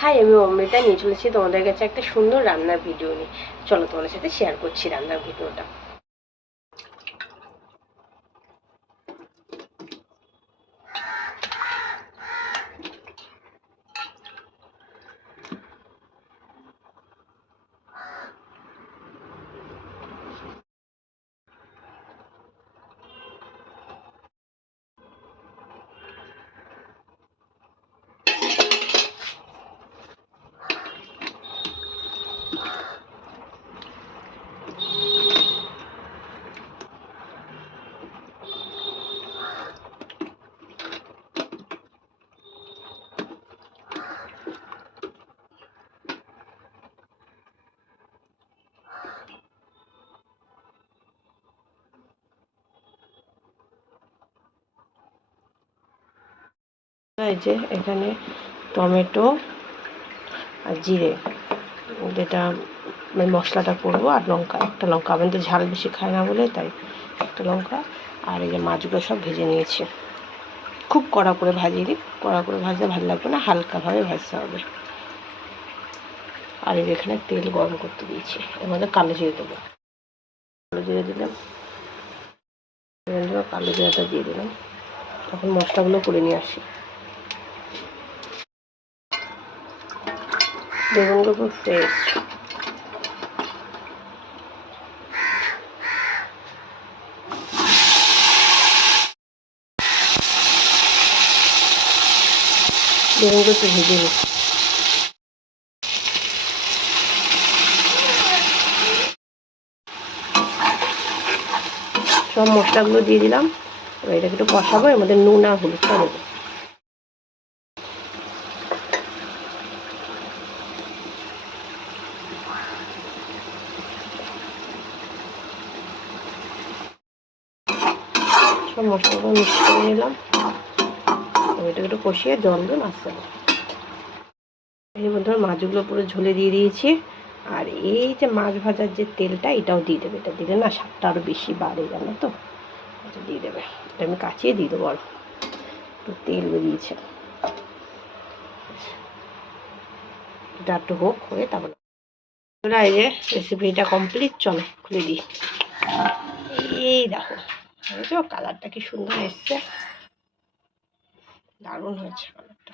High আমি অমৃতা নিয়ে চলেছি তোমাদের কাছে একটা সুন্দর রান্নার ভিডিও নিয়ে। চলো তোমাদের সাথে শেয়ার করছি রান্নার ভিডিওটা। এই যে এখানে টমেটো আর জিরে। যেটা আমি মশলাটা করব আর লঙ্কা। একটা লঙ্কা। আমি তো ঝাল বেশি খাই না বলে তাই একটা লঙ্কা। আর এই যে মাছগুলো সব ভেজে নিয়েছি। খুব কড়া করে ভাজিয়ে দিই। কড়া করে ভাজলে ভালো লাগবে না, হালকাভাবে ভাজতে হবে। আর এই যে এখানে তেল গরম করতে দিয়েছি। এর মধ্যে কালো জিরে দেবো। কালো জিরে দিলাম। কালো জিরাটা দিয়ে দিলাম। তখন মশলাগুলো করে নিয়ে আসি। বেগুনগুলো খুব ফ্রেশ বেগুনগুলো একটু ভেজে সব মশলাগুলো দিয়ে দিলাম। এবার এটাকে একটু কষাবো, এর মধ্যে নুন আর হলুদটা দেবো। সব মশলাগুলো মিক্স করে নিলাম। এটাকে একটু কষিয়ে জল মাছতে হবে। এই বন্ধুরা মাছগুলো পুরো ঝোলে দিয়ে দিয়েছি। আর এই যে মাছ ভাজার যে তেলটা, এটাও দিয়ে দেবে। এটা দিলে না স্বাদটা আরও বেশি বাড়ে, জানো তো? এটা দিয়ে দেবে। এটা আমি কাচিয়ে দিয়ে দেবো আর একটু তেল বেরিয়েছে। এটা একটু হোক, হয়ে তারপর এই যে রেসিপিটা কমপ্লিট চলো খুলে দিই। এই দেখো। বুঝছ কালারটা কি সুন্দর এসছে। দারুণ হয়েছে কালারটা